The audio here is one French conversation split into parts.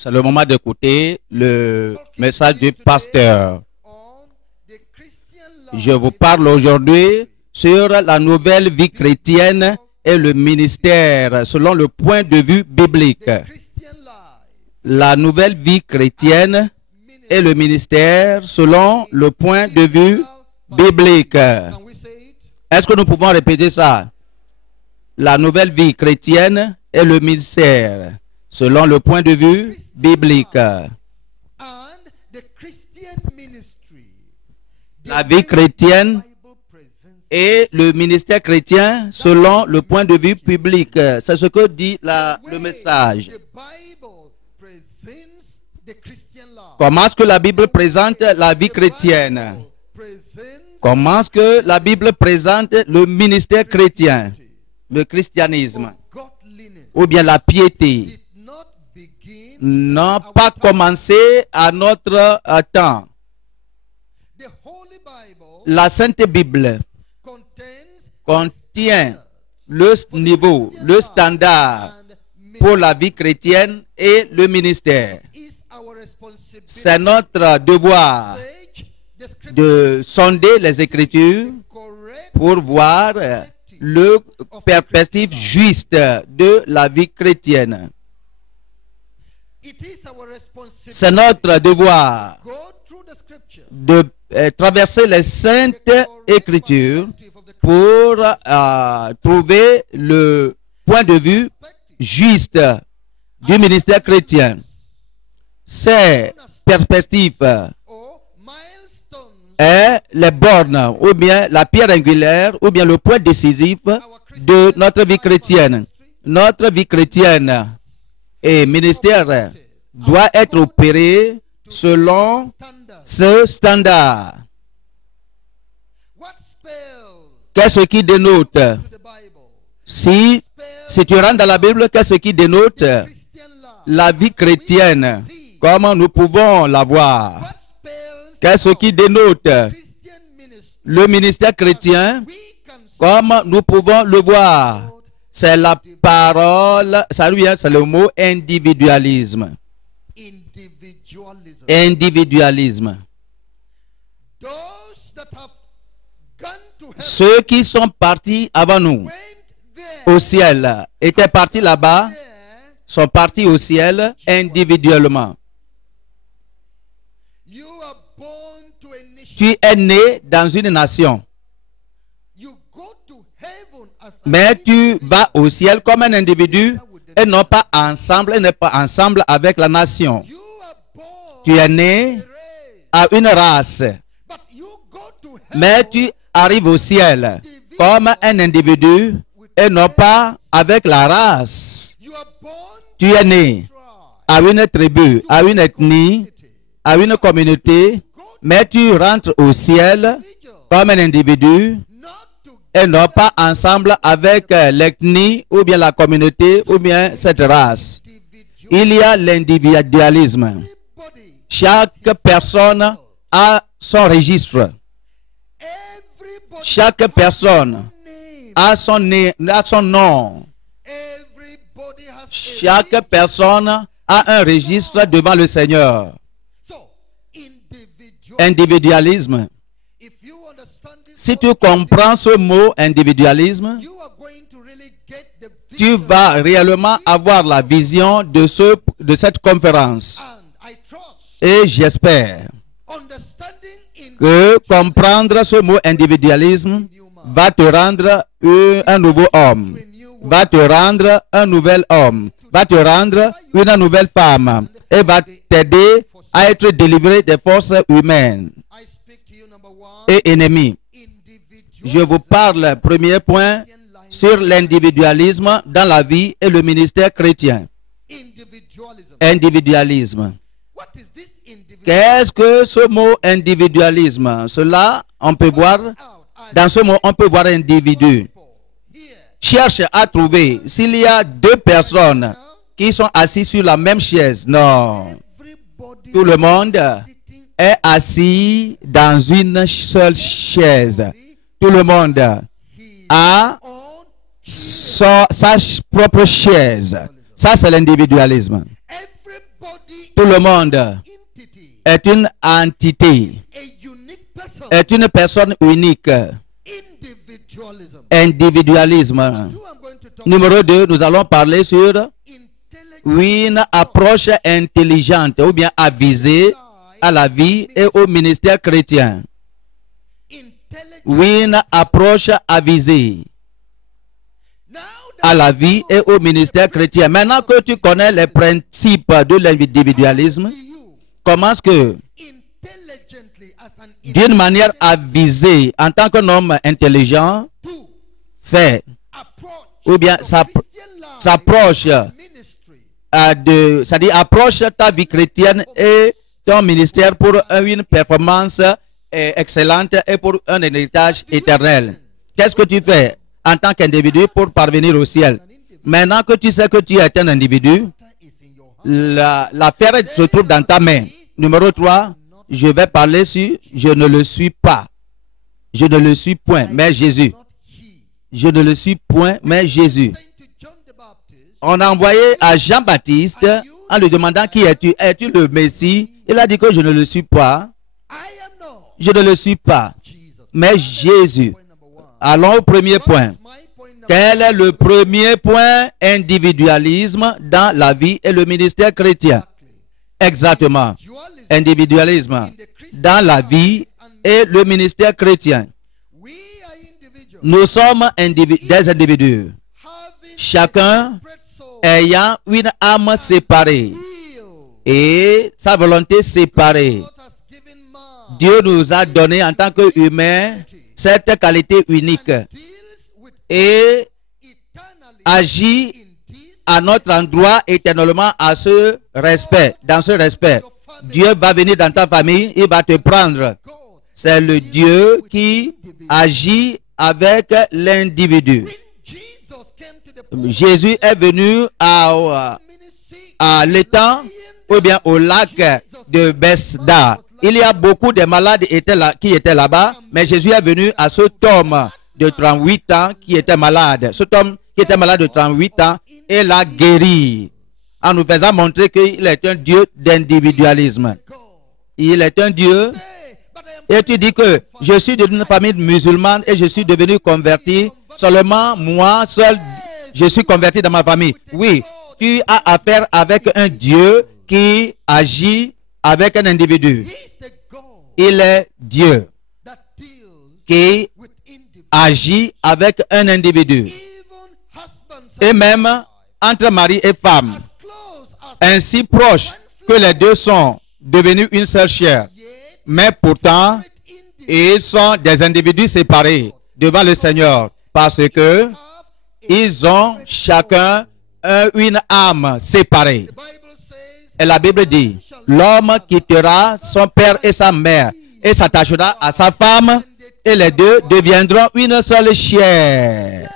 C'est le moment d'écouter le message du pasteur. Je vous parle aujourd'hui sur la nouvelle vie chrétienne et le ministère selon le point de vue biblique. La nouvelle vie chrétienne et le ministère selon le point de vue biblique. Est-ce que nous pouvons répéter ça? La nouvelle vie chrétienne et le ministère selon le point de vue biblique. La vie chrétienne et le ministère chrétien selon le point de vue biblique. C'est ce que dit le message. Comment est-ce que la Bible présente la vie chrétienne? Comment est-ce que la Bible présente le ministère chrétien, le christianisme, ou bien la piété? N'a pas commencé à notre temps. La Sainte Bible contient le niveau, le standard pour la vie chrétienne et le ministère. C'est notre devoir de sonder les Écritures pour voir le perspective juste de la vie chrétienne. C'est notre devoir de traverser les saintes Écritures pour trouver le point de vue juste du ministère chrétien. Ces perspectives est les bornes, ou bien la pierre angulaire, ou bien le point décisif de notre vie chrétienne. Notre vie chrétienne et ministère doit être opéré selon ce standard. Qu'est-ce qui dénote? Si tu rentres dans la Bible, qu'est-ce qui dénote la vie chrétienne? Comment nous pouvons la voir? Qu'est-ce qui dénote le ministère chrétien? Comme nous pouvons le voir? C'est la parole, c'est le mot individualisme. Individualisme. Ceux qui sont partis avant nous au ciel, étaient partis là-bas, sont partis au ciel individuellement. Tu es né dans une nation, mais tu vas au ciel comme un individu et non pas ensemble, et n'est pas ensemble avec la nation. Tu es né à une race, mais tu arrives au ciel comme un individu et non pas avec la race. Tu es né à une tribu, à une ethnie, à une communauté, mais tu rentres au ciel comme un individu et non pas ensemble avec l'ethnie ou bien la communauté ou bien cette race. Il y a l'individualisme. Chaque personne a son registre. Chaque personne a son nom. Chaque personne a un registre devant le Seigneur. Individualisme. Si tu comprends ce mot individualisme, tu vas réellement avoir la vision de cette conférence. Et j'espère que comprendre ce mot individualisme va te rendre un nouveau homme, va te rendre un nouvel homme, va te rendre une nouvelle femme et va t'aider à être délivré des forces humaines et ennemies. Je vous parle, premier point, sur l'individualisme dans la vie et le ministère chrétien. Individualisme. Qu'est-ce que ce mot individualisme? Cela, on peut voir, dans ce mot, on peut voir individu. Cherche à trouver s'il y a deux personnes qui sont assises sur la même chaise. Non. Tout le monde est assis dans une seule chaise. Tout le monde a sa propre chaise. Ça, c'est l'individualisme. Tout le monde entity, est une entité, a unique person, est une personne unique. individualism. Individualisme. Two, I'm going to talk Numéro 2, nous allons parler sur intelligence une approche intelligente ou bien avisée à la vie et au ministère chrétien. Une approche avisée Now à la vie et au ministère chrétien. Maintenant que tu connais les principes de l'individualisme, you comment est-ce que, intelligently as an d'une manière avisée, en tant qu'un homme intelligent, to fait approach ou bien your s'appro- Christian life s'approche ministry c'est-à-dire approche ta vie chrétienne et ton ministère pour une performance excellente et pour un héritage éternel. Qu'est-ce que tu fais en tant qu'individu pour parvenir au ciel? Maintenant que tu sais que tu es un individu, is in your heart. l'affaire se trouve dans ta main. Numéro 3, je vais parler sur je ne le suis pas. Je ne le suis point, mais Jésus. Not he. Je ne le suis point, mais Jésus. Sent to John the Baptist, On a envoyé à Jean-Baptiste en lui demandant qui es-tu? Es-tu le Messie? Il a dit que je ne le suis pas. I am not Je ne le suis pas, Jesus. mais Jésus. Point number one. Allons au premier point. My point number Quel est le premier point? Individualisme dans la vie et le ministère chrétien. Exactement. dualism. Individualisme dans la vie et le ministère chrétien. We are individuals Nous sommes des individus, having chacun separate soul, ayant une âme séparée will. et sa volonté séparée. God has given man Dieu nous a donné en tant qu'humains cette qualité unique deals with et eternally agit in this à notre endroit éternellement à ce respect, dans ce respect. Dieu va venir dans ta famille, il va te prendre. God. C'est le Dieu qui agit avec l'individu. When Jesus came to the pool, Jésus est venu à l'étang ou bien au lac de Bethesda. Il y a beaucoup de malades qui étaient là-bas, mais Jésus est venu à cet homme de 38 ans qui était malade. Cet homme qui était malade de 38 ans et l'a guéri en nous faisant montrer qu'il est un Dieu d'individualisme. God. Il est un Dieu. Hey, but I am Et tu dis que je suis d'une famille musulmane et je suis devenu converti. Seulement moi seul, je suis converti dans ma famille. Oui, tu as affaire avec un Dieu qui agit avec un individu. He's the God Il est Dieu that deals qui with individuals. agit avec un individu. Even husbands Et and même entre mari et femme, as close as ainsi proches que les deux sont devenus une seule chair. yet Mais pourtant, individuals ils sont des individus séparés devant le Seigneur parce que have ils ont chacun une âme séparée. the Bible says Et la Bible dit, l'homme quittera son père et sa mère et s'attachera à sa femme et les deux deviendront une seule chair.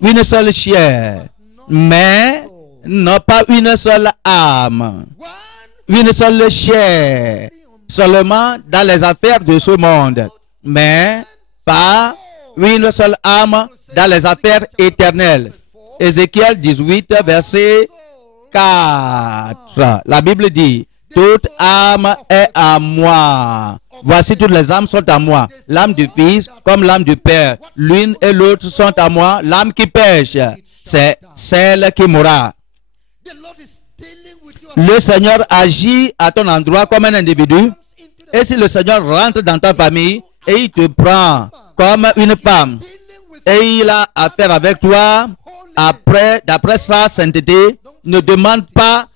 Une seule chair. Mais non pas une seule âme. one Une seule chair. Seulement dans les affaires de ce monde. Mais pas une seule âme dans les affaires éternelles. Ézéchiel 18, verset 4. La Bible dit, toute âme est à moi. Voici, toutes les âmes sont à moi. L'âme du Fils comme l'âme du Père. L'une et l'autre sont à moi. L'âme qui pêche, c'est celle qui mourra. the Lord is dealing with you Le Seigneur agit à ton endroit comme un individu. Et si le Seigneur rentre dans ta famille et il te prend comme une femme dealing with et il a affaire avec toi, d'après sa sainteté, ne demande pas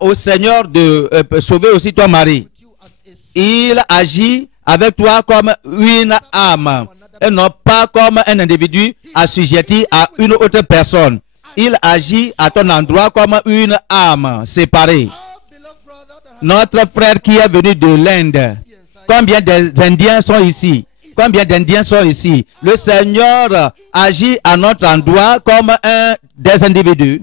au Seigneur de sauver aussi ton mari. you as a Il agit avec toi comme une âme et non pas comme un individu assujetti à une autre personne. Il agit à ton endroit comme une âme séparée. our beloved brother that has Notre frère qui est venu de l'Inde, combien d'Indiens sont ici? Combien d'Indiens sont ici? Le Seigneur agit à notre endroit comme des individus.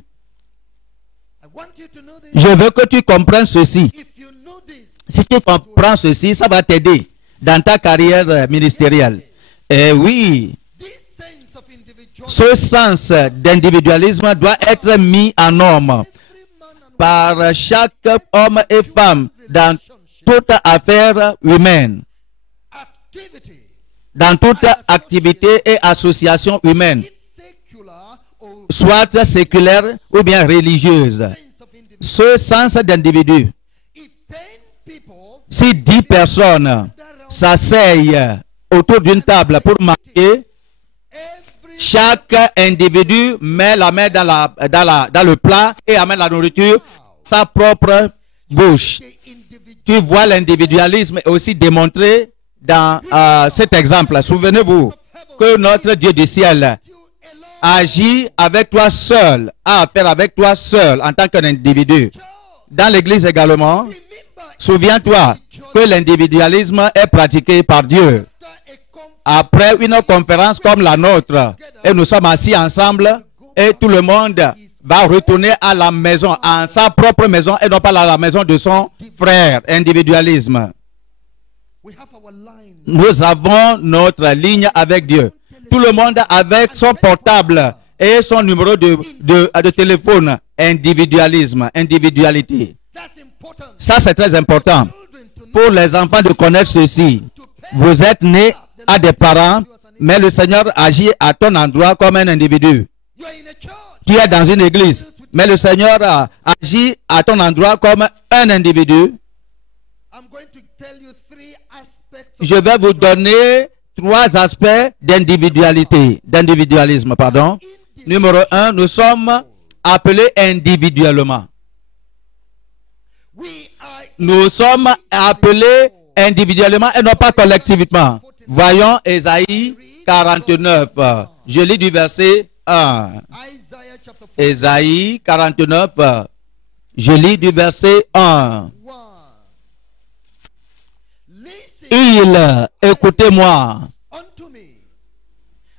I want you to know this. Je veux que tu comprennes ceci. If you know this, Si tu comprends ceci, ça va t'aider dans ta carrière ministérielle. Et oui, this sense of individuality, ce sens d'individualisme doit être mis en norme. every man and par chaque homme et femme dans toute affaire humaine, activity, dans toute activité et association humaine, secular or soit séculaire ou bien religieuse. sense of individual. Ce sens d'individu, If 10 people si 10 personnes s'asseyent autour d'une table pour manger, every chaque individu met la main dans le plat et amène la nourriture à sa propre bouche. individual Tu vois l'individualisme est aussi démontré dans cet exemple. Souvenez-vous que notre Dieu du ciel alone agit avec toi seul, a affaire avec toi seul en tant qu'individu. Dans l'église également, remember souviens-toi que l'individualisme est pratiqué par Dieu. after a conference Après une conférence comme la nôtre, et nous sommes assis ensemble, et tout le monde va retourner à la maison, à sa propre maison, et non pas à la maison de son frère. Individualisme. we have our line. Nous avons notre ligne avec Dieu. Tout le monde avec son portable et son numéro de téléphone. Individualisme, individualité. That's important. Ça, c'est très important. Children to know Pour les enfants de connaître ceci. Vous êtes nés à des parents, mais le Seigneur agit à ton endroit comme un individu. you are in a church. Tu es dans une église, mais le Seigneur agit à ton endroit comme un individu. I'm going to tell you 3 aspects of Je vais vous donner 3 aspects d'individualisme, pardon. Numéro 1, nous sommes appelés individuellement. we are Nous sommes appelés individuellement et non pas collectivement. Voyons Ésaïe 49. Je lis du verset 1. Isaiah chapter 4 Ésaïe 49. Je lis du verset 1. 1. Listen Écoutez-moi, unto me,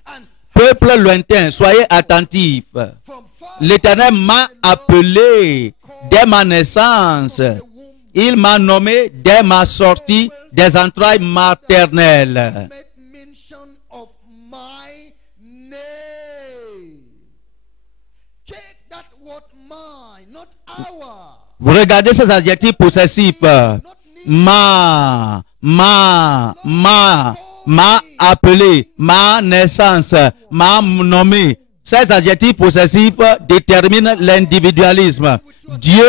and peuple lointain, soyez attentifs. from far L'Éternel m'a appelé dès ma naissance. the womb Il m'a nommé dès ma sortie des entrailles maternelles. made mention of my name. Check that word mine, not our. Vous regardez ces adjectifs possessifs. Ma appelé, ma naissance, m'a nommé. Ces adjectifs possessifs déterminent l'individualisme. Dieu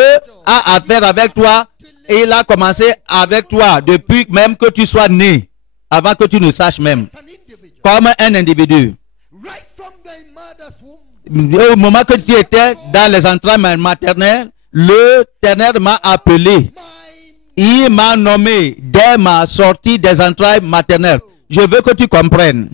a affaire avec toi et il a commencé avec toi depuis même que tu sois né, avant que tu ne saches même, An individual. comme un individu. Right from thy mother's womb. Au moment que tu étais dans les entrailles maternelles, l'Éternel m'a appelé. Mine. Il m'a nommé dès ma sortie des entrailles maternelles. Je veux que tu comprennes.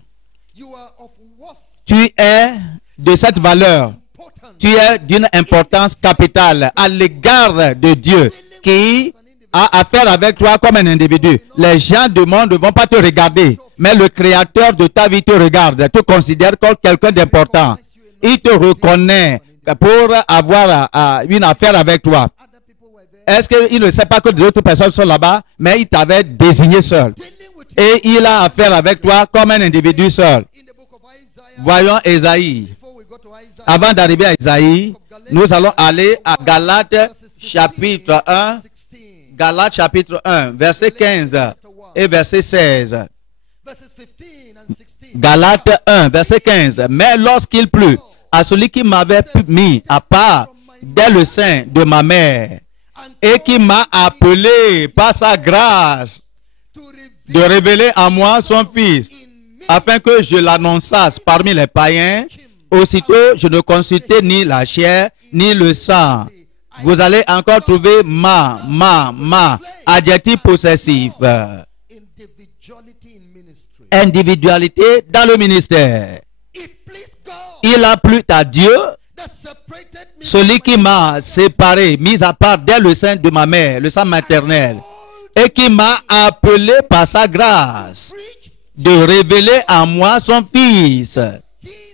You are of worth. Tu es de cette valeur. Important. Tu es d'une importance capitale à l'égard de Dieu qui a affaire avec toi comme un individu. Les gens du monde ne vont pas te regarder, mais le Créateur de ta vie te regarde, te considère comme quelqu'un d'important. Il te reconnaît pour avoir une affaire avec toi. Other people were there Est-ce qu'il ne sait pas que d'autres personnes sont là-bas, mais il t'avait désigné seul. dealing with you. Et il a affaire avec toi comme un individu seul. In the book of Isaiah, Voyons Ésaïe. before we go to Isaiah, Avant d'arriver à Ésaïe, nous allons aller à Galates chapitre 1, 16, Galates chapitre 1, verset 15 et verset 16. verses 15 and 16. Galates 1, verset 15. Mais lorsqu'il plut à celui qui m'avait mis à part dès le sein de ma mère And et qui m'a appelé par sa grâce to reveal de révéler à moi son Fils, in me afin que je l'annonçasse parmi les païens, aussitôt je ne consultais ni la chair ni le sang. Vous allez encore trouver ma, adjectif possessif. individuality in ministry. Individualité dans le ministère. It pleased God Il a plu à Dieu, that separated me celui qui m'a séparé, mis à part dès le sein de ma mère, le sein maternel, et qui m'a appelé par sa grâce preach de révéler à moi son Fils, him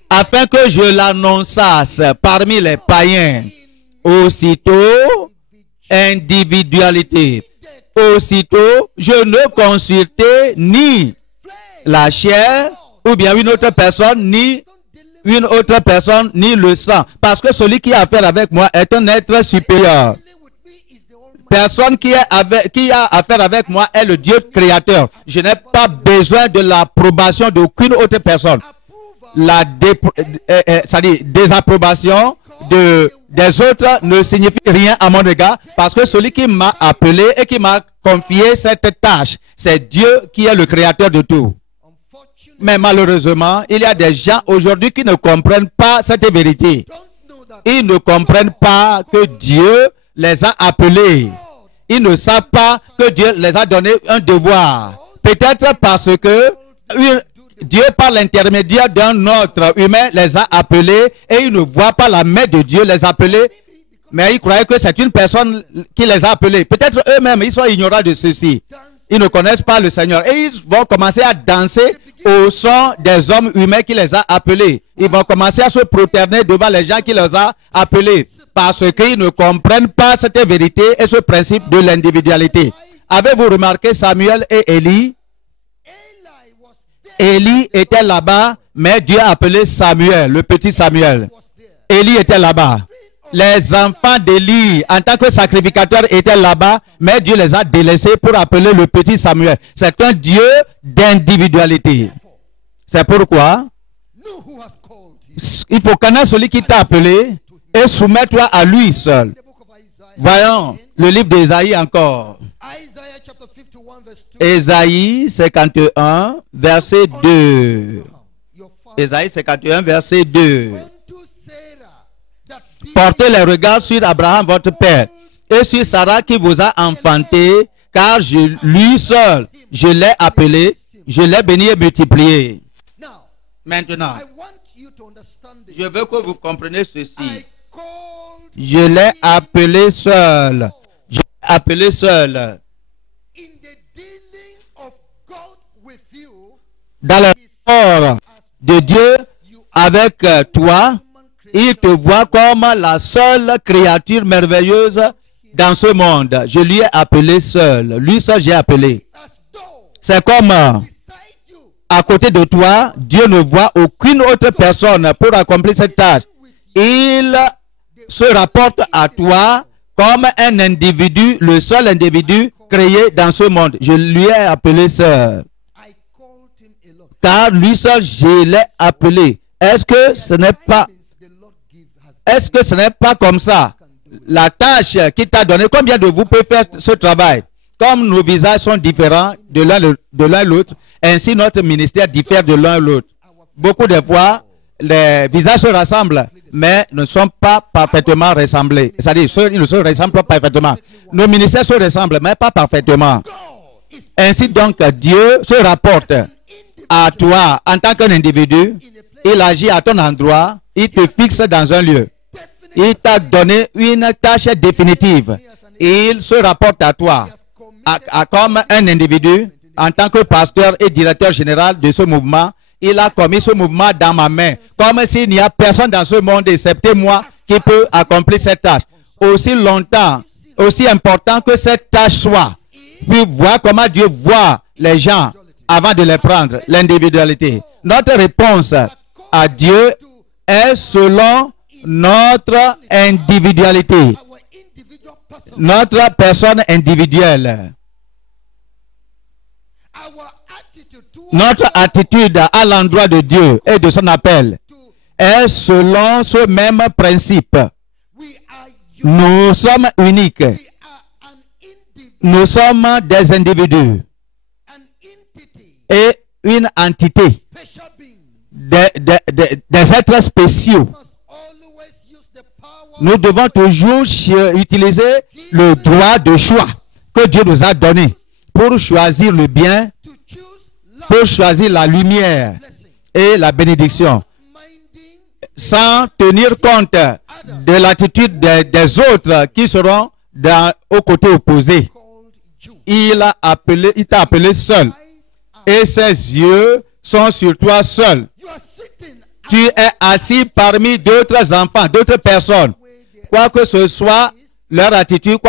afin que je l'annonçasse parmi les païens. Aussitôt, individualité. Aussitôt, je ne consultais ni la chair, ou bien une autre personne, ni une autre personne, ni le sang. Parce que celui qui a affaire avec moi est un être supérieur. dealing personne qui a affaire avec moi est le Dieu créateur. Je n'ai pas besoin de l'approbation d'aucune autre personne. La désapprobation des autres ne signifie rien à mon égard, parce que celui qui m'a appelé et qui m'a confié cette tâche, c'est Dieu qui est le créateur de tout. Mais malheureusement, il y a des gens aujourd'hui qui ne comprennent pas cette vérité. Ils ne comprennent pas que Dieu les a appelés. Ils ne savent pas que Dieu les a donné un devoir. Peut-être parce que Dieu, par l'intermédiaire d'un autre humain, les a appelés et ils ne voient pas la main de Dieu les appeler. Mais ils croyaient que c'est une personne qui les a appelés. Peut-être eux-mêmes, ils sont ignorants de ceci. Ils ne connaissent pas le Seigneur. Et ils vont commencer à danser au son des hommes humains qui les a appelés. Ils vont commencer à se prosterner devant les gens qui les ont appelés. Parce qu'ils ne comprennent pas cette vérité et ce principe de l'individualité. Avez-vous remarqué Samuel et Élie? Élie était là-bas, mais Dieu a appelé Samuel, le petit Samuel. Élie était là-bas. Les enfants d'Élie, en tant que sacrificateurs, étaient là-bas, mais Dieu les a délaissés pour appeler le petit Samuel. C'est un Dieu d'individualité. C'est pourquoi il faut connaître celui qui t'a appelé et soumettre-toi à lui seul. Voyons le livre d'Ésaïe encore. Ésaïe 51, verset 2. Ésaïe 51, verset 2. Portez les regards sur Abraham, votre père, et sur Sarah qui vous a enfanté, car lui seul, je l'ai appelé, je l'ai béni et multiplié. Maintenant, je veux que vous compreniez ceci. Je l'ai appelé seul. Je l'ai appelé seul. Dans le rapport de Dieu avec toi, il te voit comme la seule créature merveilleuse dans ce monde. Je lui ai appelé seul. Lui seul, j'ai appelé. C'est comme à côté de toi, Dieu ne voit aucune autre personne pour accomplir cette tâche. Il se rapporte à toi comme un individu, le seul individu créé dans ce monde. Je lui ai appelé seul. Car lui seul, je l'ai appelé. Est-ce que ce n'est pas comme ça? La tâche qu'il t'a donnée, combien de vous peut faire ce travail? Comme nos visages sont différents de l'un l'autre, ainsi notre ministère diffère de l'un l'autre. Beaucoup de fois, les visages se rassemblent, mais ne sont pas parfaitement ressemblés. C'est-à-dire, ils ne se ressemblent pas parfaitement. Nos ministères se ressemblent, mais pas parfaitement. Ainsi donc, Dieu se rapporte à toi en tant qu'un individu. Il agit à ton endroit, il te fixe dans un lieu. Il t'a donné une tâche définitive. Il se rapporte à toi comme un individu, en tant que pasteur et directeur général de ce mouvement. Il a commis ce mouvement dans ma main, comme s'il n'y a personne dans ce monde, excepté moi, qui peut accomplir cette tâche. Aussi longtemps, aussi important que cette tâche soit, puis voir comment Dieu voit les gens avant de les prendre, l'individualité. Notre réponse à Dieu est selon notre individualité, notre personne individuelle. Notre attitude à l'endroit de Dieu et de son appel est selon ce même principe. Nous sommes uniques. Nous sommes des individus et une entité, des êtres spéciaux. Nous devons toujours utiliser le droit de choix que Dieu nous a donné pour choisir le bien, pour choisir la lumière et la bénédiction, sans tenir compte de l'attitude des autres qui seront au côté opposé. Il t'a appelé seul et ses yeux sont sur toi seul. Tu es assis parmi d'autres enfants, d'autres personnes. Quoi que ce soit leur attitude,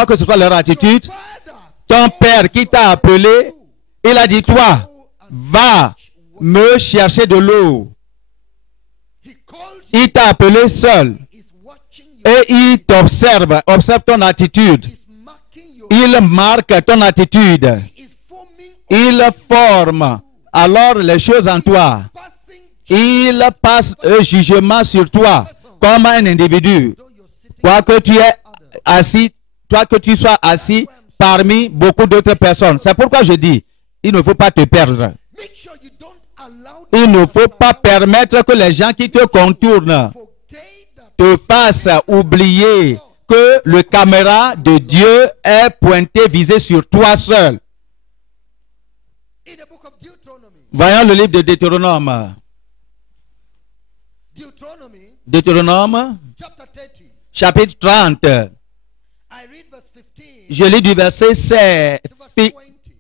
ton père qui t'a appelé, il a dit, toi, va me chercher de l'eau. Il t'a appelé seul et il t'observe, observe ton attitude. Il marque ton attitude. He is forming, Il forme alors les choses en toi. passing, Il passe un jugement sur toi comme un individu. though you're sitting. Toi que tu es assis, toi que tu sois assis parmi beaucoup d'autres personnes. C'est pourquoi je dis, il ne faut pas te perdre. Make sure you don't allow Il ne faut pas permettre que les gens qui te contournent forget that te fassent oublier que le caméra de Dieu est pointé, visé sur toi seul. in the book of Deuteronomy, Voyons le livre de Deutéronome. Deutéronome, chapter 30, chapitre 30. I read verse 15 Je lis du verset 16, to verse 20.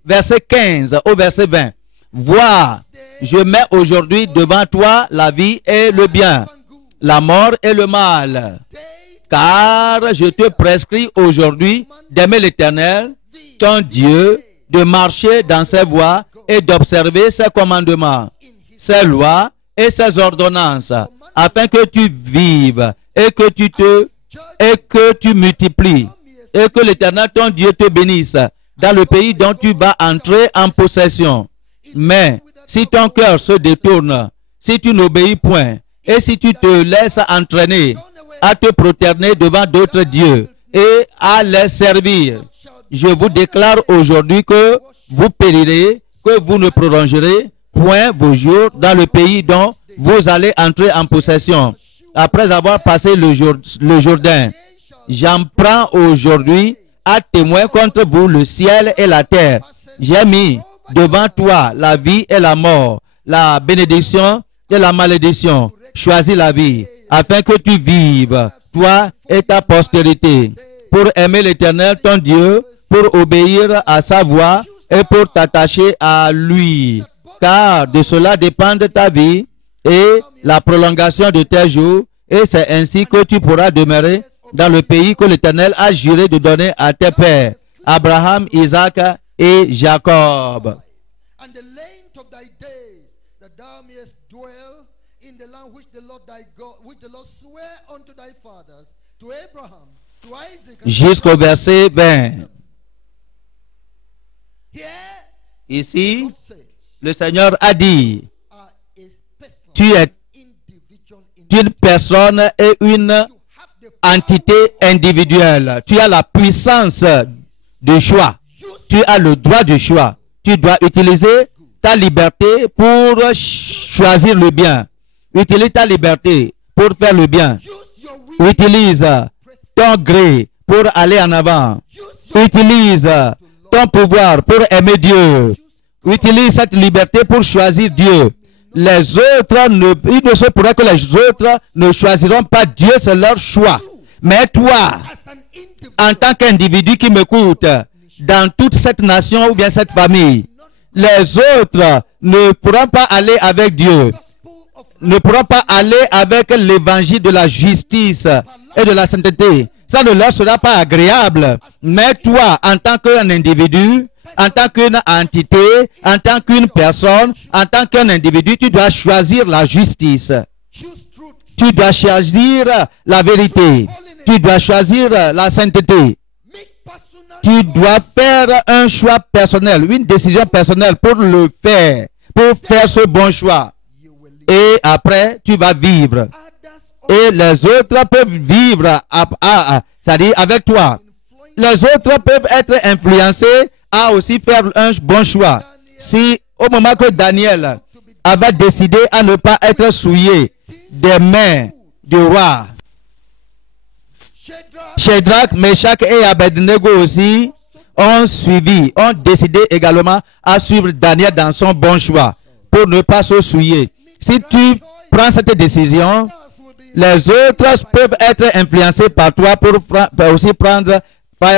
verset 15 au verset 20. Vois, je mets aujourd'hui devant toi la vie et le bien, la mort et le mal. Day Car je te prescris aujourd'hui d'aimer l'Éternel, ton Dieu, de marcher dans ses voies et d'observer ses commandements, ses lois et ses ordonnances, afin que tu vives et que tu multiplies, et que l'Éternel, ton Dieu, te bénisse dans le pays dont tu vas entrer en possession. Mais si ton cœur se détourne, si tu n'obéis point, et si tu te laisses entraîner à te prosterner devant d'autres dieux et à les servir, je vous déclare aujourd'hui que vous périrez, que vous ne prolongerez point vos jours dans le pays dont vous allez entrer en possession. Après avoir passé le Jourdain, j'en prends aujourd'hui à témoin contre vous le ciel et la terre. J'ai mis devant toi la vie et la mort, la bénédiction et la malédiction. Choisis la vie, afin que tu vives, toi et ta postérité, pour aimer l'Éternel, ton Dieu, pour obéir à sa voix et pour t'attacher à lui. Car de cela dépendent ta vie et la prolongation de tes jours, et c'est ainsi que tu pourras demeurer dans le pays que l'Éternel a juré de donner à tes pères, Abraham, Isaac et Jacob. and the length of thy days, that thou mayest dwell in the land which the Lord thy God, which the Lord sware unto thy fathers, to Abraham, to Isaac, and Jusqu'au verset 20. here Ici, God says, le Seigneur a dit, are a person, tu es individual in une personne et une you have the entité individuelle. Tu as la puissance de choix. Tu as le droit de choix. Tu dois utiliser ta liberté pour choisir le bien. Utilise ta liberté pour faire le bien. use your will, Utilise ton gré pour aller en avant. use your Utilise ton pouvoir pour aimer Dieu. Utilise cette liberté pour choisir Dieu. Les autres, il ne se pourrait que les autres ne choisiront pas Dieu, c'est leur choix. Mais toi, as an individual, en tant qu'individu qui m'écoute, dans toute cette nation ou bien cette famille, les autres ne pourront pas aller avec Dieu, gospel of ne pourront pas aller avec l'évangile de la justice et de la sainteté. Ça ne leur sera pas agréable. Mais toi, en tant qu'un individu, en tant qu'une entité, en tant qu'une personne, en tant qu'un individu, tu dois choisir la justice. choose truth, Tu dois choisir la vérité. Tu dois choisir la sainteté. make personal Tu dois faire un choix personnel, une décision personnelle pour le faire, pour faire ce bon choix. you will live. Et après, tu vas vivre. Others Et les autres peuvent vivre, c'est-à-dire avec toi. Les autres peuvent être influencés à aussi faire un bon choix. Si au moment que Daniel avait décidé à ne pas être souillé des mains du roi, Shadrach, Shadrach, Meshach et Abednego aussi ont décidé également à suivre Daniel dans son bon choix pour ne pas se souiller. Si tu prends cette décision, others will be les autres peuvent être influencés par toi pour aussi faire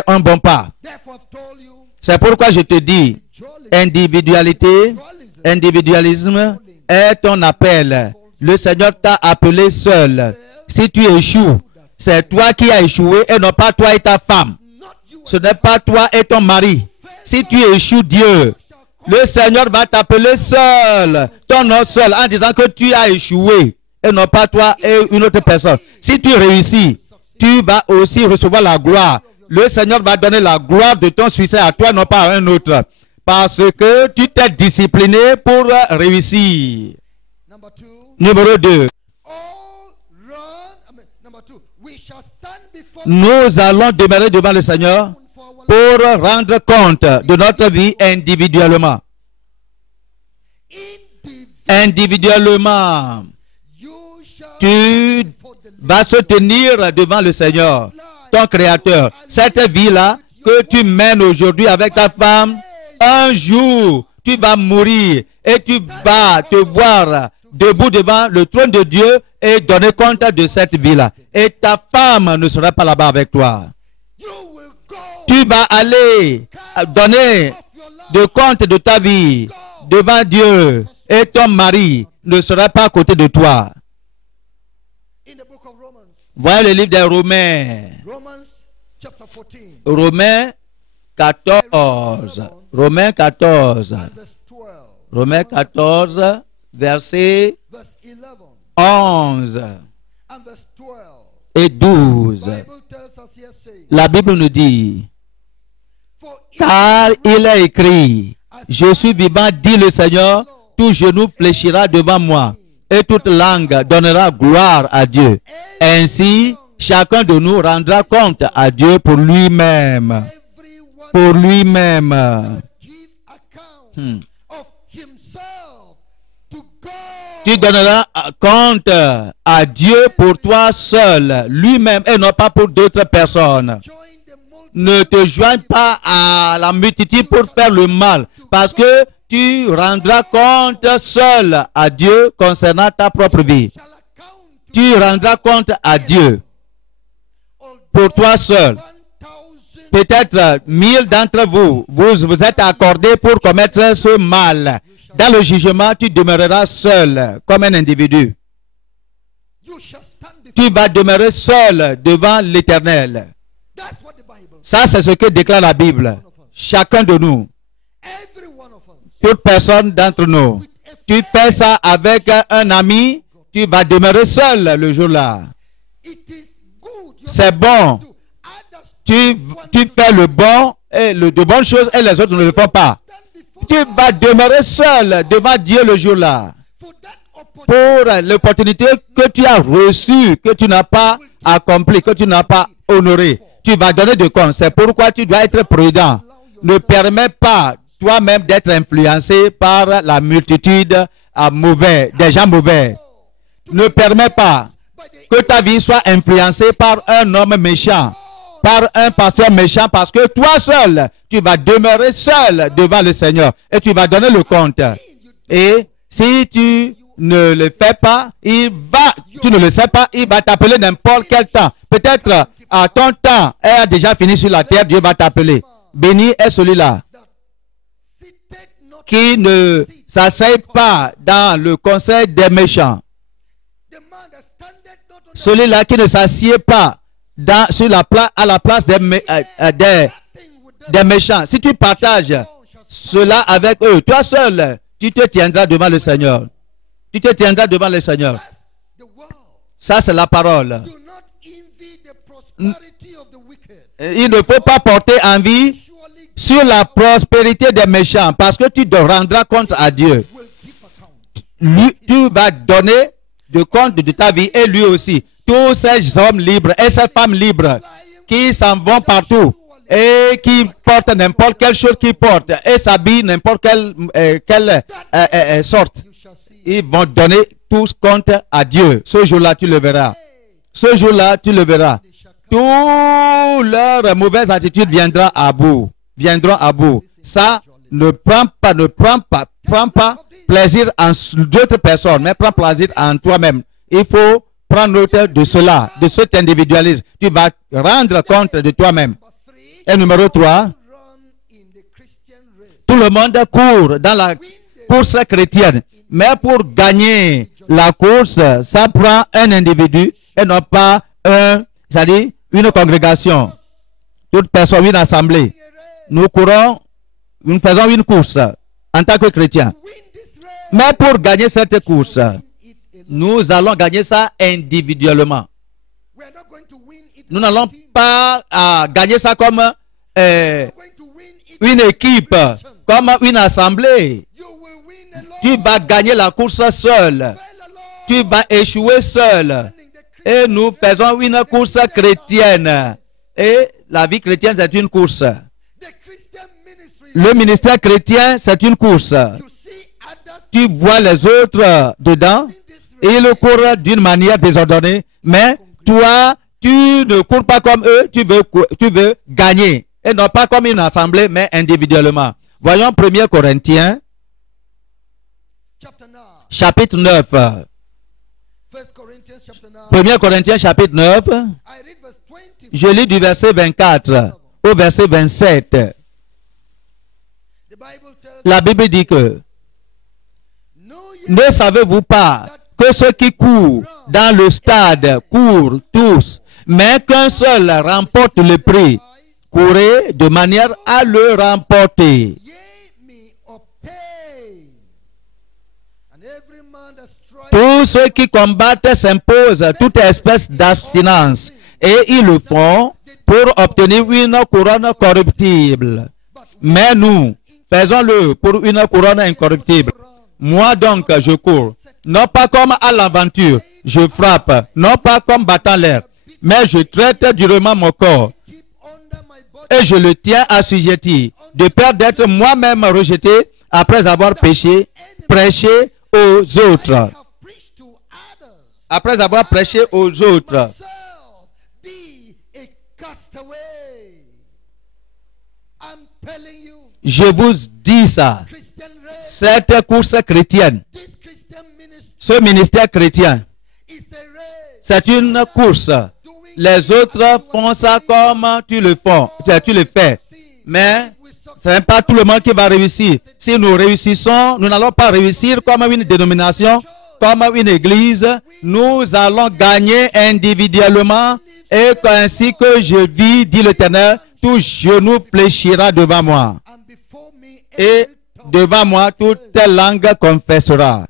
un bon pas. therefore I've told you, C'est pourquoi je te dis, individualité, individualisme est ton appel. Le Seigneur t'a appelé seul. Si tu échoues, c'est toi qui as échoué et non pas toi et ta femme. not you Ce n'est pas toi et ton mari. Si tu échoues, Dieu, le Seigneur va t'appeler seul, ton nom seul, en disant que tu as échoué et non pas toi et une autre personne. Si tu réussis, tu vas aussi recevoir la gloire le Seigneur va donner la gloire de ton succès à toi, non pas à un autre. Parce que tu t'es discipliné pour réussir. Number 2. Numéro 2. Nous allons demeurer devant le Seigneur pour rendre compte de notre vie individuellement. Individuellement, tu vas se tenir devant le Seigneur, ton Créateur. Cette vie-là que tu mènes aujourd'hui avec ta femme, un jour, tu vas mourir et tu vas te voir debout devant le trône de Dieu et donner compte de cette vie-là. Et ta femme ne sera pas là-bas avec toi. Tu vas aller donner de compte de ta vie devant Dieu et ton mari ne sera pas à côté de toi. Voyez le livre des Romains. Romains 14. Romains 14. Romains 14, verset 11 et 12. La Bible nous dit, car il est écrit, je suis vivant, dit le Seigneur, tout genou fléchira devant moi et toute langue donnera gloire à Dieu. Ainsi, chacun de nous rendra compte à Dieu pour lui-même. Pour lui-même. Tu donneras compte à Dieu pour toi seul, lui-même, et non pas pour d'autres personnes. Ne te joigne pas à la multitude pour faire le mal, parce que tu rendras compte seul à Dieu concernant ta propre vie. Tu rendras compte à Dieu pour toi seul. Peut-être 1000 d'entre vous, vous êtes accordés pour commettre ce mal. Dans le jugement, tu demeureras seul comme un individu. Tu vas demeurer seul devant l'Éternel. Ça, c'est ce que déclare la Bible. Chacun de nous, toute personne d'entre nous, tu fais ça avec un ami, tu vas demeurer seul le jour-là. C'est bon. Tu fais le bon et de bonnes choses et les autres ne le font pas. Tu vas demeurer seul devant Dieu le jour-là. Pour l'opportunité que tu as reçue, que tu n'as pas accomplie, que tu n'as pas honorée. Tu vas donner de compte. C'est pourquoi tu dois être prudent. Ne permets pas toi-même d'être influencé par la multitude des gens mauvais. Ne permets pas que ta vie soit influencée par un homme méchant, par un pasteur méchant, parce que toi seul, tu vas demeurer seul devant le Seigneur et tu vas donner le compte. Et si tu ne le fais pas, tu ne le sais pas, il va t'appeler n'importe quel temps. Peut-être à ton temps, elle a déjà fini sur la terre, Dieu va t'appeler. Béni est celui-là qui ne s'assied pas dans le conseil des méchants. Celui-là qui ne s'assied pas à la place des méchants. Si tu partages cela avec eux, toi seul, tu te tiendras devant le Seigneur. Tu te tiendras devant le Seigneur. Ça, c'est la parole. Il ne faut pas porter envie sur la prospérité des méchants parce que tu te rendras compte à Dieu. Tu vas donner de compte de ta vie et lui aussi. Tous ces hommes libres et ces femmes libres qui s'en vont partout et qui portent n'importe quelle chose qu'ils portent et s'habillent n'importe quelle sorte. Ils vont donner tous compte à Dieu. Ce jour-là, tu le verras. Ce jour-là, tu le verras. Toutes leurs mauvaises attitudes viendront à bout. Ça, ne prends pas plaisir en d'autres personnes, mais prends plaisir en toi-même. Il faut prendre note de cela, de cet individualisme. Tu vas rendre compte de toi-même. Et numéro 3, tout le monde court dans la course chrétienne. Mais pour gagner la course, ça prend un individu et non pas une congrégation. Toute personne, une assemblée. Nous faisons une course en tant que chrétiens. Mais pour gagner cette course, nous allons gagner ça individuellement. Nous n'allons pas gagner ça comme You're going to win it une équipe, nation. comme une assemblée. You will win alone. Tu vas gagner la course seul. Fail alone. Tu vas échouer seul. Running the Et nous faisons une course chrétienne. Et la vie chrétienne, c'est une course. The Christian ministry. Le ministère chrétien, c'est une course. You see others Tu vois les autres dedans. in this Ils courent d'une manière désordonnée. Mais toi, tu ne cours pas comme eux. Tu veux gagner. Et non pas comme une assemblée, mais individuellement. Voyons 1 Corinthiens, chapter 9. chapitre 9. 1 Corinthians chapter 9. 1 Corinthiens, chapitre 9. I read verse 20. Je lis du verset 24 au verset 27. The Bible tells La Bible dit que know ye ne savez-vous pas que ceux qui courent dans le stade courent tous, mais qu'un seul remporte le prix. Courez de manière à le remporter. ye me obey. And every man that striveth Tous ceux qui combattent s'imposent toute espèce d'abstinence, et ils le font pour obtenir une couronne corruptible. Mais nous, faisons-le pour une couronne incorruptible. Moi donc, je cours, non pas comme à l'aventure, je frappe, non pas comme battant l'air, mais je traite durement mon corps, keep under my body et je le tiens assujetti, de peur d'être moi-même rejeté après avoir prêché aux autres. have preached to others. Après avoir prêché aux autres. Myself be a castaway. I'm telling you, Je vous dis ça. Christian race, Cette course chrétienne, this Christian ministry ce ministère chrétien, is a race. c'est une course. Les autres font ça comme tu le fais. Mais ce n'est pas tout le monde qui va réussir. Si nous réussissons, nous n'allons pas réussir comme une dénomination, comme une église. Nous allons gagner individuellement. Et ainsi que je vis, dit l'Éternel, tout genou fléchira devant moi. And before me, Et every tongue, devant moi, toute langue confessera.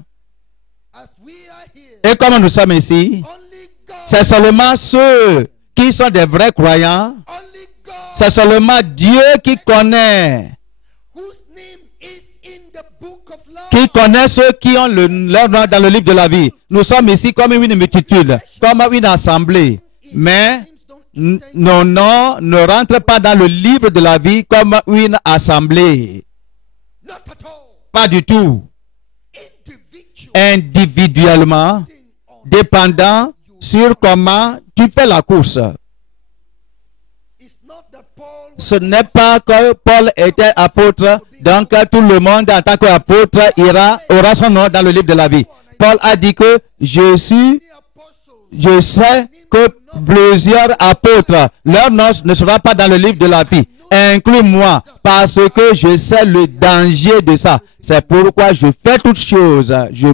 as we are here, Et comme nous sommes ici, only God, c'est seulement ceux qui sont des vrais croyants, only God, c'est seulement Dieu qui connaît whose name is in the book of life. qui connaît ceux qui ont leur nom dans le livre de la vie. Nous sommes ici comme une multitude, comme une assemblée. Mais nos noms ne rentrent pas dans le livre de la vie comme une assemblée. Not at all. Pas du tout. Individual. Individuellement, dépendant sur comment tu fais la course. It's not that Paul was Ce n'est pas que Paul était apôtre, donc tout le monde en tant qu'apôtre aura son nom dans le livre de la vie. Paul a dit que je sais que plusieurs apôtres, leur nom ne sera pas dans le livre de la vie. Inclus-moi, parce que je sais le danger de ça. C'est pourquoi je fais toutes choses. Je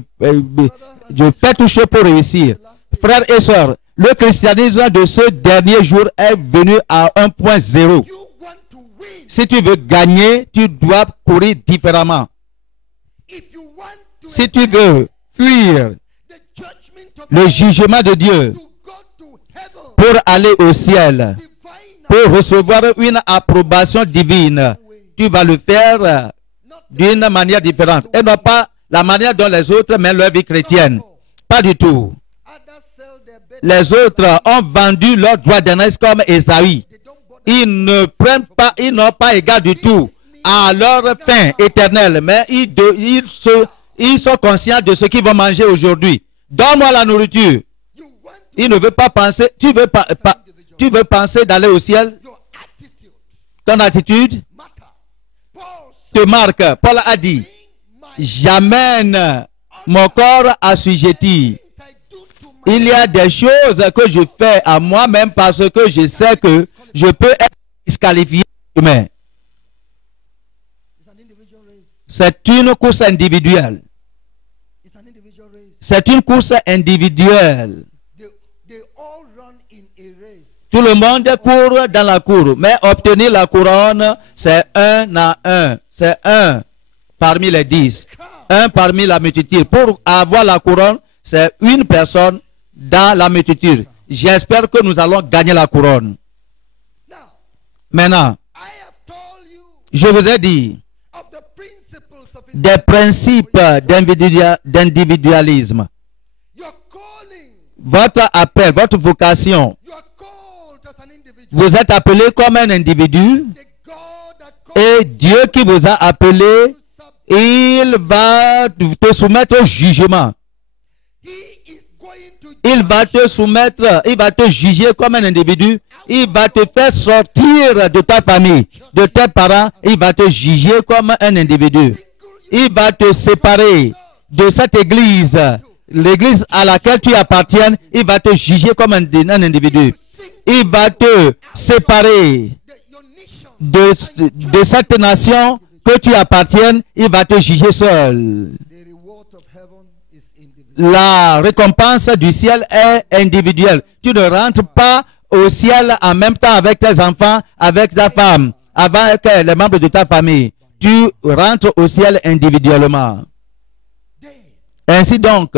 fais toutes choses pour réussir. Frères et sœurs, le christianisme de ce dernier jour est venu à 1.0. you want to win. Si tu veux gagner, tu dois courir différemment. If you want to Si tu veux fuir the judgment of le God, jugement de Dieu to go to heaven, pour aller au ciel, divine pour recevoir une approbation divine, tu vas le faire not d'une manière différente. Et non pas la manière dont les autres mènent leur vie chrétienne. Pas du tout. others sell their bed. Les autres ont vendu leur droit d'aînesse comme Esaü. They don't bother. Ils ne prennent pas, ils n'ont pas égard du tout à leur fin éternelle, mais ils sont conscients de ce qu'ils vont manger aujourd'hui. Donne-moi la nourriture. You want to Il ne veut pas penser, tu veux penser d'aller au ciel, your attitude ton attitude matters. Paul said, te marque. Paul a dit, "Bring my j'amène mon corps assujetti. things I do to my Il y a des choses que je fais à moi-même parce que je sais que je peux être disqualifié demain. It's an individual race. C'est une course individuelle. It's an individual race. C'est une course individuelle. They all run in a race. Tout le monde court dans la cour, mais obtenir la couronne, c'est un à un. C'est un parmi les 10. Un parmi la multitude. Pour avoir la couronne, c'est une personne dans la multitude. J'espère que nous allons gagner la couronne. Now, Maintenant, I have told you je vous ai dit of the principles of des principes d'individualisme. your calling. Votre appel, votre vocation, You are called as an individual. vous êtes appelé comme un individu The God that calls et Dieu qui vous a appelé, il va te soumettre au jugement. He is going to Il va te soumettre, il va te juger comme un individu. Il va te faire sortir de ta famille, de tes parents. Il va te juger comme un individu. Il va te séparer de cette église, l'église à laquelle tu appartiens. Il va te juger comme un individu. Il va te séparer your nation. de cette nation que tu appartiennes. Il va te juger seul. The reward of heaven is individual. La récompense du ciel est individuelle. Tu ne rentres pas au ciel en même temps avec tes enfants, avec ta femme, avec les membres de ta famille. Tu rentres au ciel individuellement. Then, Ainsi donc,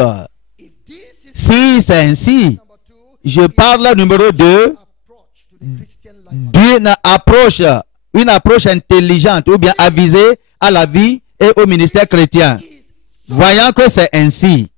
if this is si c'est ainsi, number 2, je parle numéro 2 approach to the Christian life. d'une approche intelligente ou bien avisée à la vie et au ministère chrétien. Is so Voyant que c'est ainsi,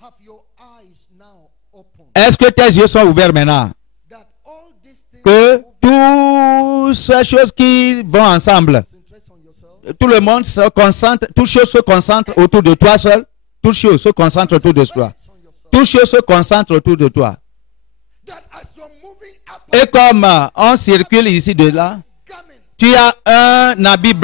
have your eyes now open est-ce que tes yeux sont ouverts maintenant? that all these things Que toutes ces choses qui vont ensemble, concentrate on yourself. tout le monde se concentre, toutes choses se concentrent autour de toi seul, toutes choses se concentrent autour de toi. On yourself. Toutes choses se concentrent autour de toi. That as you're moving up Et comme on circule ici de là, garment, tu as un habit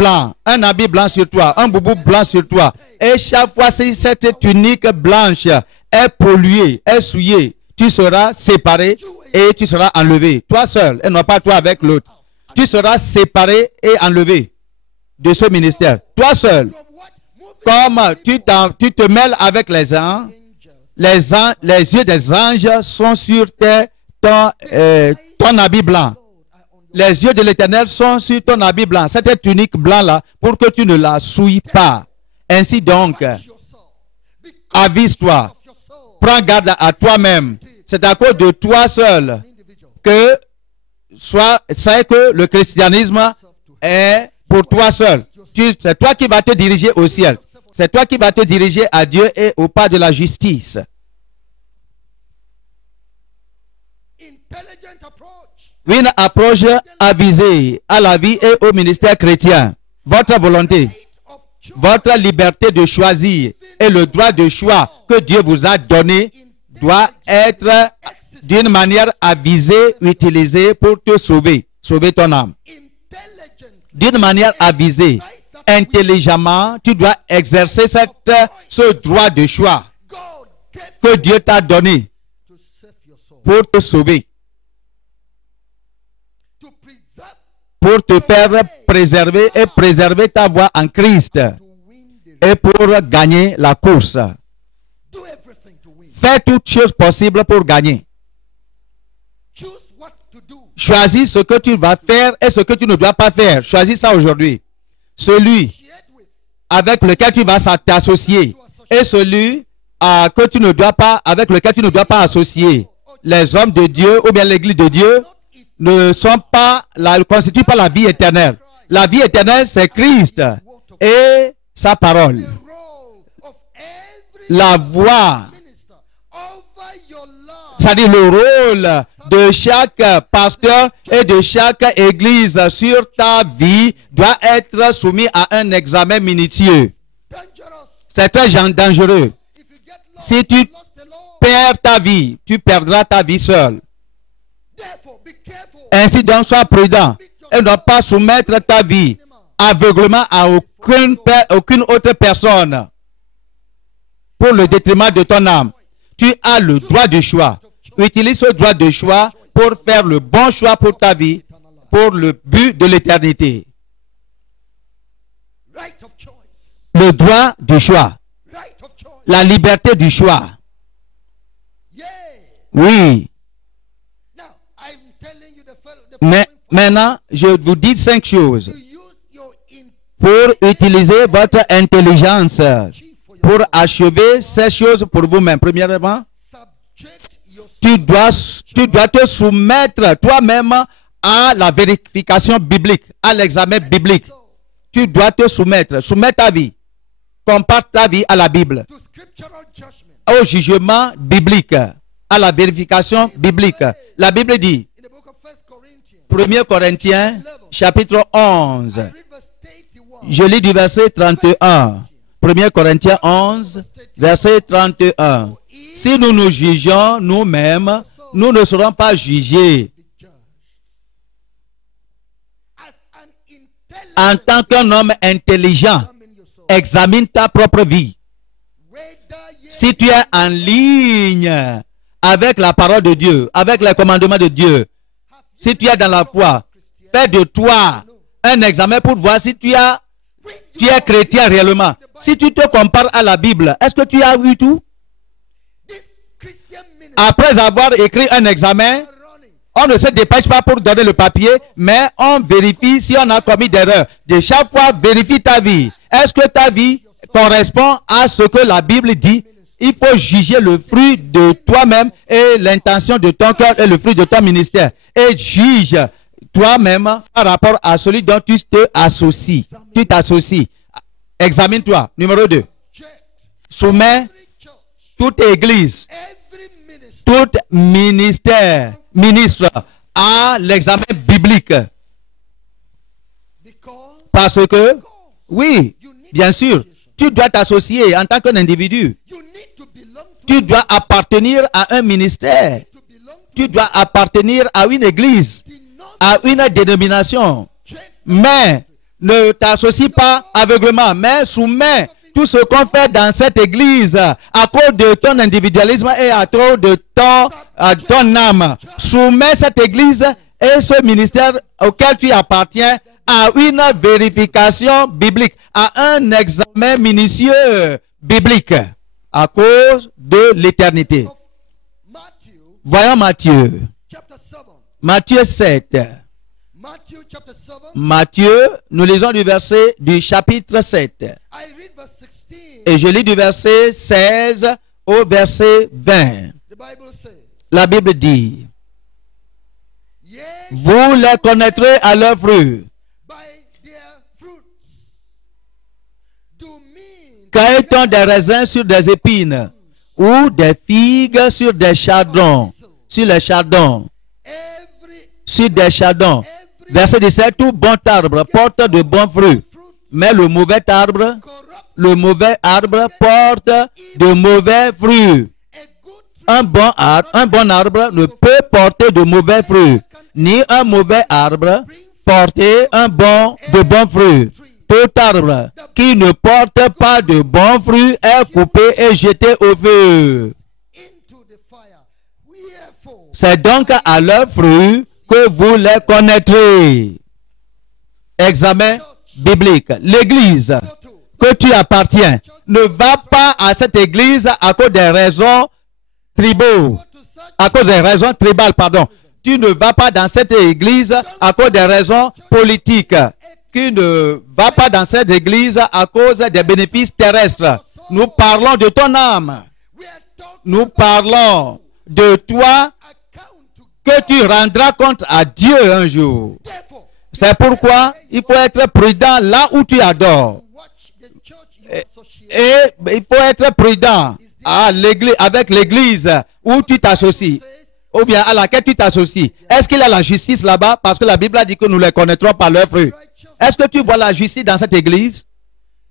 blanc sur toi, un boubou blanc sur toi. Et chaque fois si cette tunique blanche est polluée, est souillée, tu seras séparé et tu seras enlevé. Toi seul, et non pas toi avec l'autre. Tu seras séparé et enlevé de ce ministère. Toi seul. from what moving Comme tu te mêles avec les anges, angels. les yeux des anges sont sur ton habit blanc. Les yeux de l'Éternel sont sur ton habit blanc. Cette tunique blanc-là, pour que tu ne la souilles pas. Ainsi donc, Yourself. Because avise-toi. of your soul. Prends garde à toi-même. C'est à cause de toi seul Individual. que c'est que le christianisme est pour toi seul. C'est toi qui vas te diriger au ciel. C'est toi qui vas te diriger à Dieu et au pas de la justice. Intelligent approach. Une approche avisée à la vie et au ministère chrétien. Votre volonté, Right of choice. votre liberté de choisir et le droit de choix que Dieu vous a donné doit être d'une manière avisée, utilisée pour te sauver, sauver ton âme. Intelligent. D'une manière avisée, intelligemment, tu dois exercer ce droit de choix God gave que Dieu t'a donné to save your soul. pour te sauver, To preserve. pour te faire préserver et préserver ta voie en Christ To win the et pour gagner la course. do everything to win. Fais toutes choses possibles pour gagner. Choose what to do. Choisis ce que tu vas faire et ce que tu ne dois pas faire. Choisis ça aujourd'hui. Celui Associate with. avec lequel tu vas t'associer et celui que tu ne dois pas, avec lequel tu ne dois pas associer. Les hommes de Dieu ou bien l'église de Dieu ne constituent pas la vie éternelle. La vie éternelle, c'est Christ et sa parole. The role of every La voix, minister over your life. c'est-à-dire le rôle de chaque pasteur et de chaque église sur ta vie doit être soumis à un examen minutieux. Dangerous. C'est très dangereux. If you get lost, Si tu lost alone. perds ta vie, tu perdras ta vie seul. Therefore, be careful. Ainsi donc, sois prudent et ne pas soumettre ta vie aveuglement à aucune autre personne pour le détriment de ton âme. Tu as le droit de choix. Utilise ce droit de choix pour faire le bon choix pour ta vie, pour le but de l'éternité. Right of choice. Le droit du choix, Right of choice. la liberté du choix. Yeah. Oui, Now, I'm telling you the mais maintenant, je vous dis 5 choses to use your pour utiliser votre intelligence chief for your pour achever ces choses pour vous-même. Premièrement, subject yourself tu dois te soumettre toi-même à la vérification biblique, à l'examen biblique. Tu dois te soumettre, soumettre ta vie, compare ta vie à la Bible, to scriptural judgment. au jugement biblique, à la vérification biblique. La Bible dit, In the book of 1 Corinthians, 1 Corinthiens, chapitre 11, I read verse 31. je lis du verset 31. 1 Corinthiens 11, verset 31. Si nous nous jugeons nous-mêmes, nous ne serons pas jugés. Be judged. As an En intelligent, tant qu'un homme intelligent, examine your soul. examine ta propre vie. Whether ye Si tu es en ligne avec la parole de Dieu, avec les commandements de Dieu, si tu es dans la foi, fais de toi un examen pour voir si tu es chrétien réellement. Si tu te compares à la Bible, est-ce que tu as eu tout? this Christian ministry Après avoir écrit un examen, running, on ne se dépêche pas pour donner le papier, mais on vérifie si on a commis d'erreur. De chaque fois, vérifie ta vie. Est-ce que ta vie correspond à ce que la Bible dit? Il faut juger le fruit de toi-même et l'intention de ton cœur et le fruit de ton ministère. Et juge toi-même par rapport à celui dont tu te associes. Tu t'associes. Examine-toi. Numéro 2. check Soumets every church, toute église, every ministry, tout ministre à l'examen biblique. because Parce que, oui, bien sûr, tu dois t'associer en tant qu'un individu. you need to belong to, Tu dois appartenir à un ministère. to belong to Tu dois appartenir à une église, the non à une dénomination. check Mais ne t'associe pas aveuglement, mais soumets tout ce qu'on fait dans cette église à cause de ton individualisme et à cause de ton âme. Soumets cette église et ce ministère auquel tu appartiens à une vérification biblique, à un examen minutieux biblique à cause de l'éternité. of Matthew Voyons Matthieu. chapter 7. Matthieu 7. Matthew chapter 7. Matthieu, nous lisons du chapitre 7. I read verse 16. Et je lis du verset 16 au verset 20. The Bible says, La Bible dit, Yea, vous les connaîtrez à leurs fruits. by their fruits. Do men Cueille-t-on des raisins sur des épines ou des figues sur des chardons? Sur les chardons, every sur des chardons. Verset 17, tout bon arbre porte de bons fruits, fruit mais le mauvais arbre corrupt porte de mauvais fruits. a good tree Un bon arbre ne peut porter de mauvais fruits, ni un mauvais arbre porter de bons fruits. Tout arbre qui ne porte pas de bons fruits est coupé et jeté au feu. into the fire. Wherefore, C'est donc à leurs fruits que vous les connaîtrez. Examen biblique. L'église que tu appartiens, ne va pas à cette église à cause des raisons tribaux. to such À cause des raisons tribales, pardon. Tu ne vas pas dans cette église à cause des raisons politiques. Tu ne vas pas dans cette église à cause des bénéfices terrestres. Nous parlons de ton âme. we are talking Nous parlons de toi account to que tu rendras compte à Dieu un jour. therefore C'est pourquoi il faut être prudent là où tu adores. watch the church you associate. Et il faut être prudent à l'église, avec l'église où tu t'associes, ou bien à laquelle tu t'associes. Est-ce qu'il y a la justice là-bas? Parce que la Bible a dit que nous les connaîtrons par leurs fruits. Est-ce que tu vois la justice dans cette église?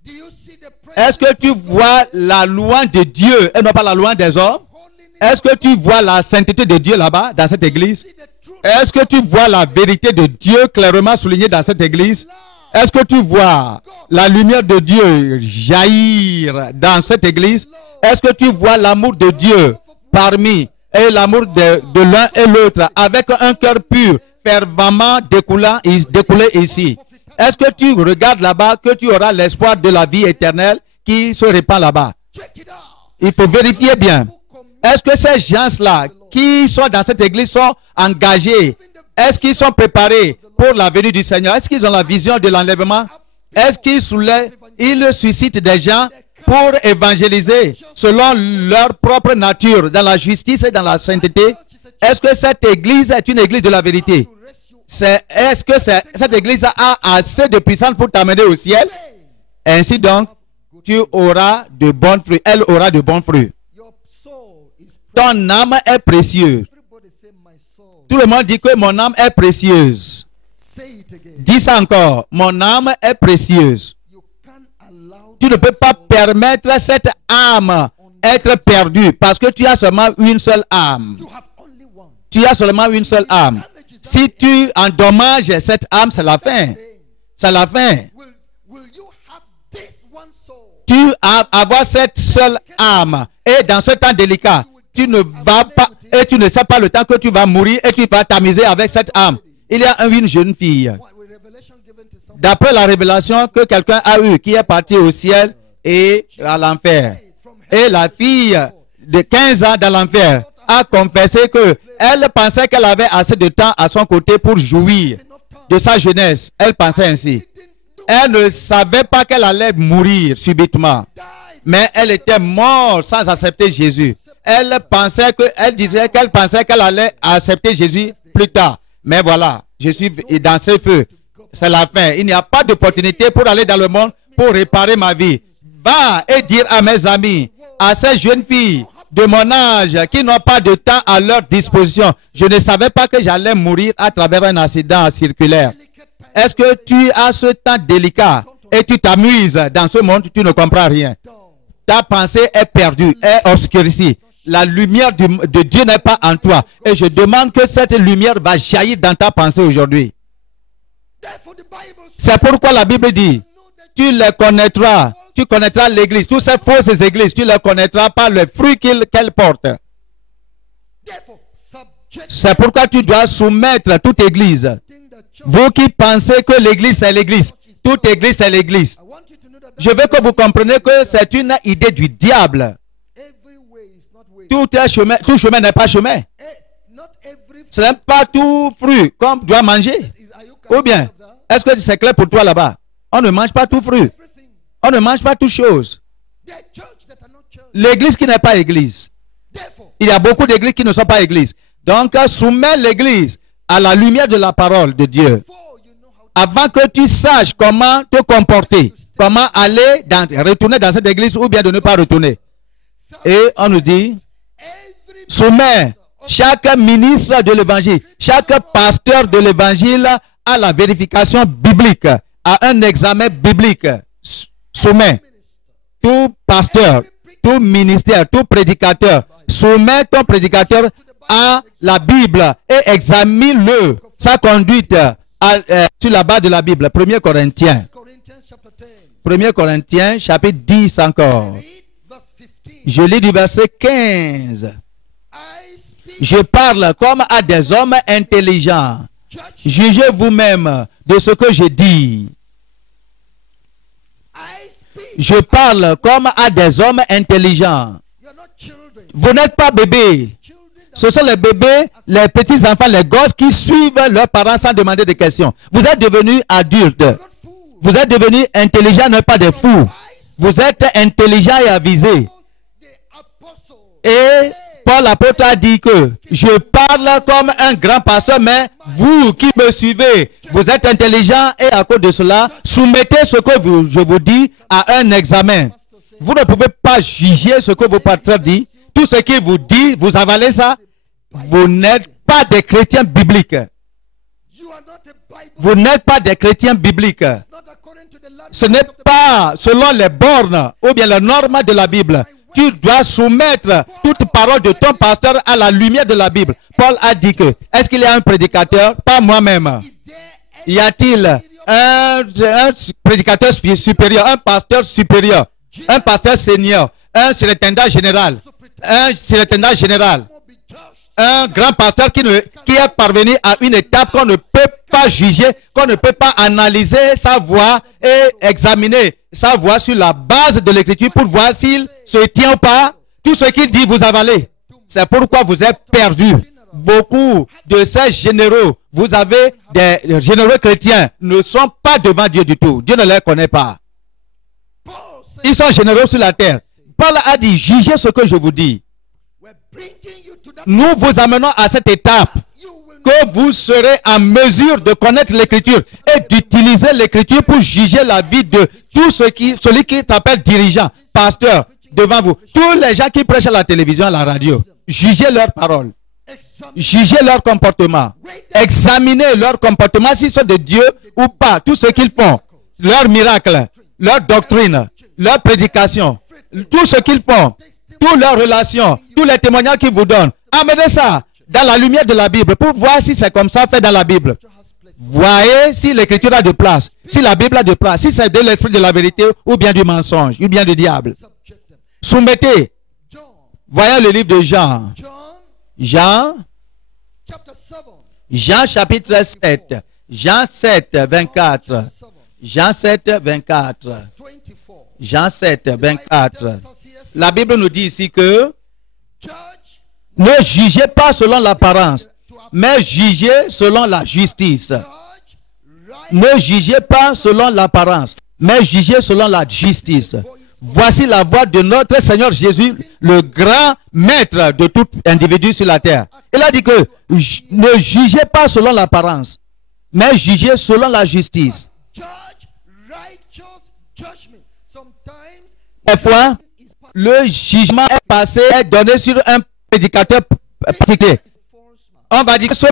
Do you see the Est-ce que tu vois la louange de Dieu et non pas la louange des hommes? holiness? Est-ce que tu vois la sainteté de Dieu là-bas, dans cette église? See the truth? Est-ce que tu vois la vérité de Dieu clairement soulignée dans cette église? Est-ce que tu vois la lumière de Dieu jaillir dans cette église? Est-ce que tu vois l'amour de Dieu parmi et l'amour de l'un et l'autre avec un cœur pur, fervemment découlé ici? Est-ce que tu regardes là-bas que tu auras l'espoir de la vie éternelle qui se répand là-bas? Check it out. Il faut vérifier bien. Est-ce que ces gens-là qui sont dans cette église sont engagés? Est-ce qu'ils sont préparés pour la venue du Seigneur? Est-ce qu'ils ont la vision de l'enlèvement? Est-ce qu'ils suscitent des gens pour évangéliser selon leur propre nature, dans la justice et dans la sainteté, est-ce que cette église est une église de la vérité? Est-ce que cette église a assez de puissance pour t'amener au ciel? Ainsi donc, tu auras de bons fruits. Elle aura de bons fruits. Ton âme est précieuse. Tout le monde dit que mon âme est précieuse. Dis ça encore. Mon âme est précieuse. Tu ne peux pas permettre à cette âme être perdue parce que tu as seulement une seule âme. Tu as seulement une seule âme. Si tu endommages cette âme, c'est la fin. C'est la fin. Tu vas avoir cette seule âme. Et dans ce temps délicat, tu ne vas pas, et tu ne sais pas le temps que tu vas mourir et tu vas t'amuser avec cette âme. Il y a une jeune fille, d'après la révélation que quelqu'un a eue, qui est partie au ciel et à l'enfer. Et la fille de 15 ans dans l'enfer a confessé que elle pensait qu'elle avait assez de temps à son côté pour jouir de sa jeunesse. Elle pensait ainsi. Elle ne savait pas qu'elle allait mourir subitement. Mais elle était morte sans accepter Jésus. Elle disait qu'elle pensait qu'elle allait accepter Jésus plus tard. Mais voilà, je suis dans ce feu. C'est la fin. Il n'y a pas d'opportunité pour aller dans le monde pour réparer ma vie. Va et dire à mes amis, à ces jeunes filles de mon âge qui n'ont pas de temps à leur disposition. Je ne savais pas que j'allais mourir à travers un accident circulaire. Est-ce que tu as ce temps délicat et tu t'amuses dans ce monde, tu ne comprends rien. Ta pensée est perdue, est obscurcie. La lumière de Dieu n'est pas en toi. Et je demande que cette lumière va jaillir dans ta pensée aujourd'hui. C'est pourquoi la Bible dit, tu les connaîtras. Tu connaîtras l'église. Toutes ces fausses églises, tu les connaîtras par le fruit qu'elles portent. C'est pourquoi tu dois soumettre toute église. Vous qui pensez que l'église c'est l'église, toute église c'est l'église. Je veux que vous compreniez que c'est une idée du diable. Tout chemin n'est pas chemin. Ce n'est pas tout fruit qu'on doit manger. Ou bien, est-ce que c'est clair pour toi là-bas? On ne mange pas tout fruit. On ne mange pas toute chose. L'église qui n'est pas église. Il y a beaucoup d'églises qui ne sont pas églises. Donc, soumets l'église à la lumière de la parole de Dieu. Avant que tu saches comment te comporter, comment aller retourner dans cette église ou bien de ne pas retourner. Et on nous dit, soumets chaque ministre de l'évangile, chaque pasteur de l'évangile à la vérification biblique, à un examen biblique. Soumets tout pasteur, tout ministère, tout prédicateur, soumets ton prédicateur à la Bible et examine-le, sa conduite sur la base de la Bible. 1 Corinthiens. 1 Corinthiens, chapitre 10 encore. Je lis du verset 15. Je parle comme à des hommes intelligents. Jugez vous-même de ce que je dis. Je parle comme à des hommes intelligents. Vous n'êtes pas bébés. Ce sont les bébés, les petits-enfants, les gosses qui suivent leurs parents sans demander de questions. Vous êtes devenus adultes. Vous êtes devenus intelligents, non pas des fous. Vous êtes intelligents et avisés. Et Paul l'apôtre a dit que je parle comme un grand pasteur, mais vous qui me suivez, vous êtes intelligents et à cause de cela, soumettez ce que je vous dis à un examen. Vous ne pouvez pas juger ce que vos pasteurs disent. Tout ce qu'il vous dit, vous avalez ça. Vous n'êtes pas des chrétiens bibliques. Vous n'êtes pas des chrétiens bibliques. Ce n'est pas selon les bornes ou bien les normes de la Bible. Tu dois soumettre toute parole de ton pasteur à la lumière de la Bible. Paul a dit que, est-ce qu'il y a un prédicateur? Pas moi-même. Y a-t-il un prédicateur supérieur, un pasteur supérieur, un pasteur senior, un surintendant général, un grand pasteur qui est parvenu à une étape qu'on ne peut pas juger, qu'on ne peut pas analyser sa voix et examiner sa voix sur la base de l'écriture pour voir s'il se tient ou pas. Tout ce qu'il dit, vous avalez. C'est pourquoi vous êtes perdus. Beaucoup de ces généraux, vous avez des généraux chrétiens, ne sont pas devant Dieu du tout. Dieu ne les connaît pas. Ils sont généreux sur la terre. Paul a dit, jugez ce que je vous dis. We're bringing you to that. Nous vous amenons à cette étape You will que vous serez en mesure de connaître l'écriture et d'utiliser l'écriture pour juger la vie de tout celui qui t'appelle dirigeant, pasteur, devant vous. Tous les gens qui prêchent à la télévision, à la radio, jugez leurs paroles, examine. jugez leur comportement, examinez leur comportement, s'ils sont de Dieu ou pas, tout ce qu'ils font, leurs miracles, leur doctrine, leur prédication, tout ce qu'ils font, toutes leurs relations, tous les témoignages qu'ils vous donnent. Amenez ça dans la lumière de la Bible pour voir si c'est comme ça fait dans la Bible. Voyez si l'écriture a de place, si la Bible a de place, si c'est de l'esprit de la vérité ou bien du mensonge, ou bien du diable. Subject them. Soumettez. John. Voyez le livre de Jean. John Jean, chapter 7. Jean chapitre 7. Jean 7, 24. 7. Jean 7, 24. 24. Jean 7, The Bible 24. tells us here, La Bible nous dit ici que judge ne jugez pas selon l'apparence, mais jugez selon la justice. judge right Ne jugez pas selon l'apparence, mais jugez selon la justice. Voici la voix de notre Seigneur Jésus, le grand maître de tout individu sur la terre. Il a dit que ne jugez pas selon l'apparence, mais jugez selon la justice. judge righteous judgment. Sometimes Parfois, le jugement est passé, est donné sur un prédicateur particulier. enforcement. On va dire que ce